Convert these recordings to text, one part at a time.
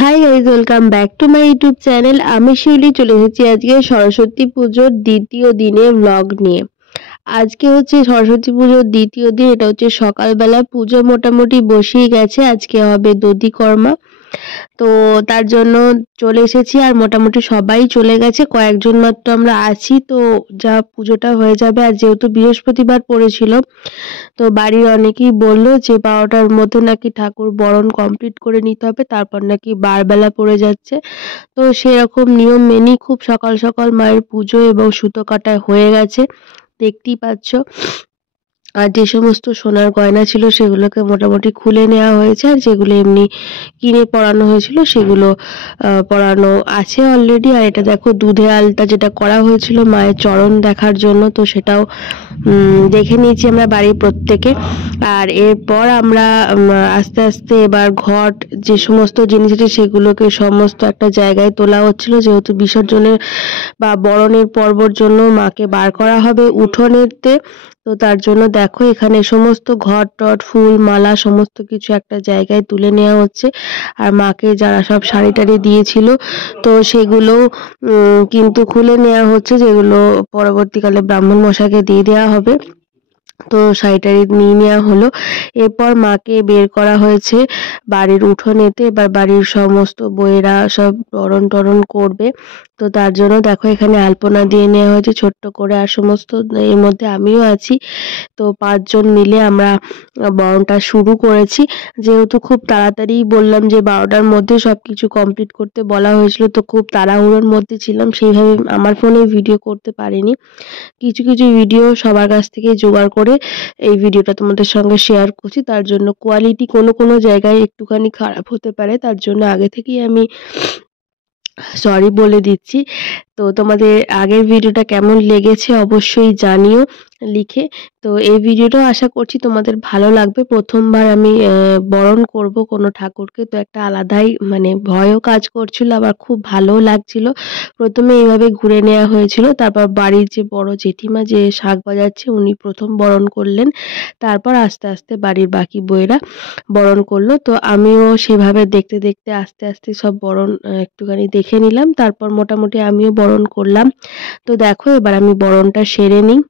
Hi guys, welcome back to my YouTube channel. আমি শিউলি চলে এসেছি আজকে সরস্বতী পুজোর দ্বিতীয় দিনে ব্লগ নিয়ে। আজকে হচ্ছে সরস্বতী পুজোর দ্বিতীয় দিন। এটা হচ্ছে সকালবেলা। পুজো মোটামুটি বসেই গেছে। আজকে হবে দধিকর্মা, তো তার জন্য চলে এসেছি। আর মোটামুটি সবাই চলে গেছে, কয়েকজন মাত্র আমরা আছি। তো যা পুজোটা হয়ে যাবে। আর যেহেতু বৃহস্পতিবার পড়েছিল, তো বাড়ির অনেকেই বললো যে 12টার মধ্যে নাকি ঠাকুর বরণ কমপ্লিট করে নিতে হবে, তারপর নাকি বারবেলা পড়ে যাচ্ছে। তো সেরকম নিয়ম মেনেই খুব সকাল সকাল মায়ের পুজো এবং সুতো কাটা হয়ে গেছে, দেখতেই পাচ্ছ। আর যে সমস্ত সোনার গয়না ছিল সেগুলোকে মোটামুটি খুলে নেওয়া হয়েছে, আর যেগুলো এমনি কিনে পরানো হয়েছিল সেগুলো পরানো আছে অলরেডি। আর এটা দেখো দুধে আলতা যেটা করা হয়েছিল মায়ের চরণ দেখার জন্য, তো সেটাও দেখে নিয়েছি আমরা বাড়ির প্রত্যেকে। আর এরপর আমরা আস্তে আস্তে এবার ঘট যে সমস্ত জিনিস আছে সেগুলোকে সমস্ত একটা জায়গায় তোলা হচ্ছিল, যেহেতু বিসর্জনের বা বরণের পর্বর জন্য মাকে বার করা হবে উঠোনেতে। তো তার জন্য দেখো এখানে সমস্ত ঘট টট ফুল মালা সমস্ত কিছু একটা জায়গায় তুলে নেওয়া হচ্ছে। আর মাকে যারা সব শাড়ি টাড়ি দিয়েছিল, তো সেগুলো কিন্তু খুলে নেওয়া হচ্ছে, যেগুলো পরবর্তীকালে ব্রাহ্মণ মশাইকে দিয়ে দেওয়া হবে। তো শাড়িটারি নিয়ে নেওয়া হলো। এরপর মাকে বের করা হয়েছে বাড়ির উঠোনেতে। এবার বাড়ির সমস্ত বউয়েরা সব বরণ টরণ করবে। তো তার জন্য দেখো এখানে আলপনা দিয়ে নেওয়া হয়েছে ছোট্ট করে। আর সমস্ত এর মধ্যে আমিও আছি। তো 5 জন মিলে আমরা বরণটা শুরু করেছি। যেহেতু খুব তাড়াতাড়ি বললাম যে 12টার মধ্যে সবকিছু কমপ্লিট করতে বলা হয়েছিল, তো খুব তাড়াহুড়োর মধ্যে ছিলাম, সেইভাবে আমার ফোনে ভিডিও করতে পারিনি। কিছু কিছু ভিডিও সবার কাছ থেকে জোগাড় করে এই ভিডিওটা তোমাদের সঙ্গে শেয়ার করছি। তার জন্য কোয়ালিটি কোনো কোনো জায়গায় একটুখানি খারাপ হতে পারে, তার জন্য আগে থেকেই আমি সরি বলে দিচ্ছি। তো তোমাদের আগের ভিডিওটা কেমন লেগেছে অবশ্যই জানিও লিখে। তো এই ভিডিওটাও আশা করছি তোমাদের ভালো লাগবে। প্রথমবার আমি বরণ করব কোনো ঠাকুরকে, তো একটা আলাদাই মানে ভয়ও কাজ করছিল, আবার খুব ভালোও লাগছিল। প্রথমে এইভাবে ঘুরে নেওয়া হয়েছিল, তারপর বাড়ির যে বড় জেঠিমা যে শাঁখ বাজাচ্ছে উনি প্রথম বরণ করলেন, তারপর আস্তে আস্তে বাড়ির বাকি বউয়েরা বরণ করলো। তো আমিও সেভাবে দেখতে দেখতে আস্তে আস্তে সব বরণ একটুখানি দেখে নিলাম, তারপর মোটামুটি আমিও বরণ করলাম। তো দেখো এবার আমি বরণটা সেরে নিই।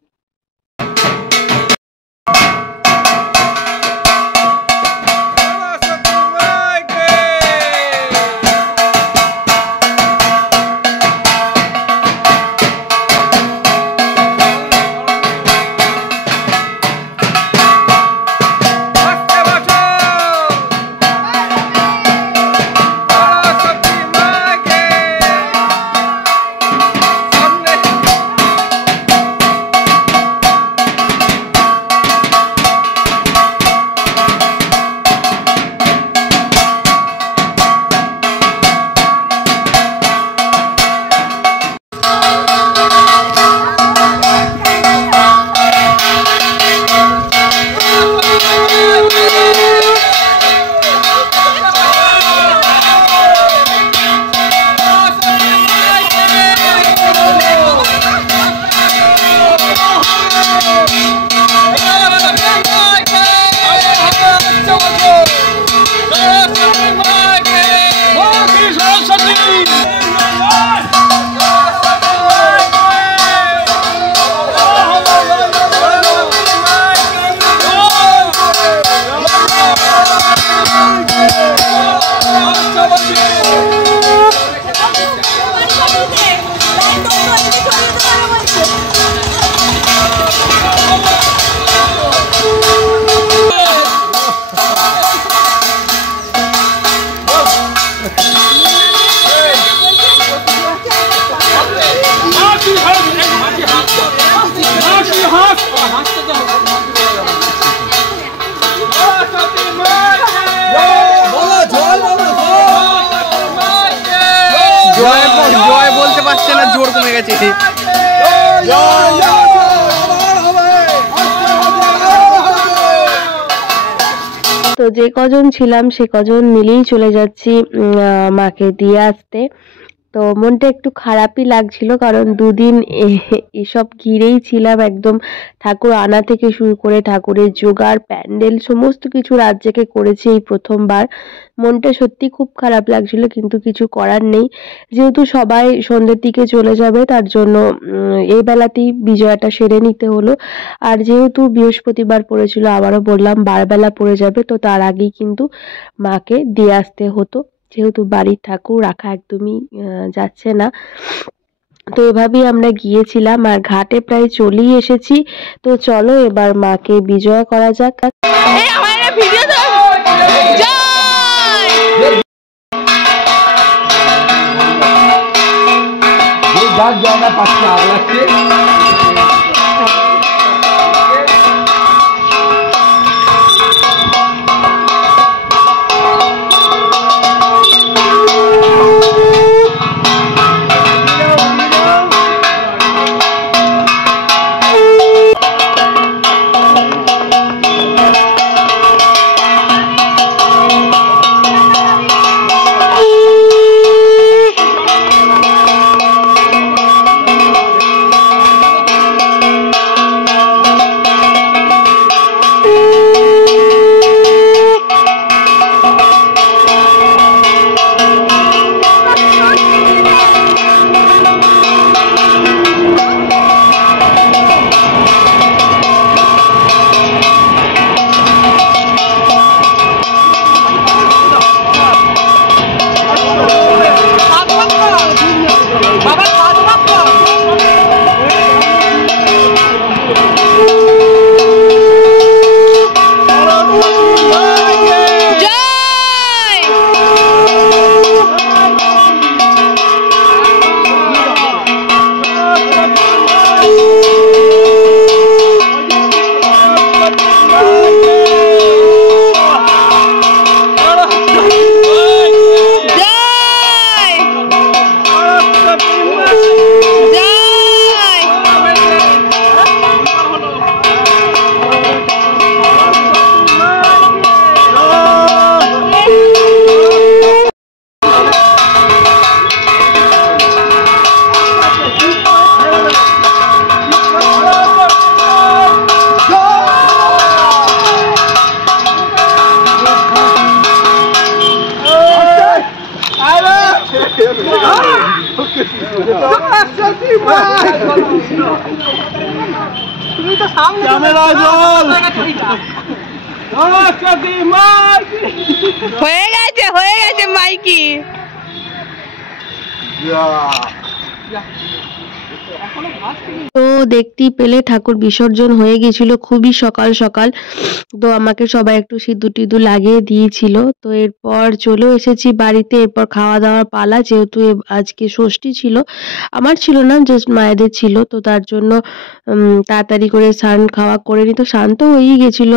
জয় বলতে পারছে না, জোর কমে গেছে। তো যে কজন ছিলাম সে কজন মিলেই চলে যাচ্ছি মাকে দিয়ে আসতে। তো মনটা একটু খারাপই লাগছিল, কারণ দুদিন এসব ঘিরেই ছিলাম একদম। ঠাকুর আনা থেকে শুরু করে ঠাকুরের জোগাড়, প্যান্ডেল সমস্ত কিছু রাত জেগে করেছি এই প্রথমবার। মনটা সত্যি খুব খারাপ লাগছিল, কিন্তু কিছু করার নেই। যেহেতু সবাই সন্ধ্যের দিকে চলে যাবে, তার জন্য এই বেলাতেই বিজয়াটা সেরে নিতে হলো। আর যেহেতু বৃহস্পতিবার পড়েছিল, আবারও বললাম বারবেলা পড়ে যাবে, তো তার আগেই কিন্তু মাকে দিয়ে আসতে হতো, যেহেতু বাড়ির ঠাকুর রাখা একদমই যাচ্ছে না। তো এভাবেই আমরা গিয়েছিলাম, আর ঘাটে প্রায় চলেই এসেছি। তো চলো এবার মাকে বিজয়া করা যাক। হয়ে গেছে মাইকি। তো দেখতেই পেলে ঠাকুর বিসর্জন হয়ে গেছিল খুবই সকাল সকাল। তো আমাকে সবাই একটু সিঁদুর টিঁদুর লাগিয়ে দিয়েছিল। তো এরপর চলেও এসেছি বাড়িতে। এরপর খাওয়া দাওয়ার পালা, যেহেতু আজকে ষষ্ঠী ছিল, আমার ছিল না, জাস্ট মায়েদের ছিল। তো তার জন্য তাড়াতাড়ি করে স্নান খাওয়া করে নি, তো শান্ত হয়েই গেছিল।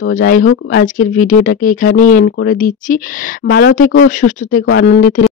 তো যাই হোক, আজকের ভিডিওটাকে এখানেই এন্ড করে দিচ্ছি। ভালো থেকো, সুস্থ থেকো, আনন্দে থেকো।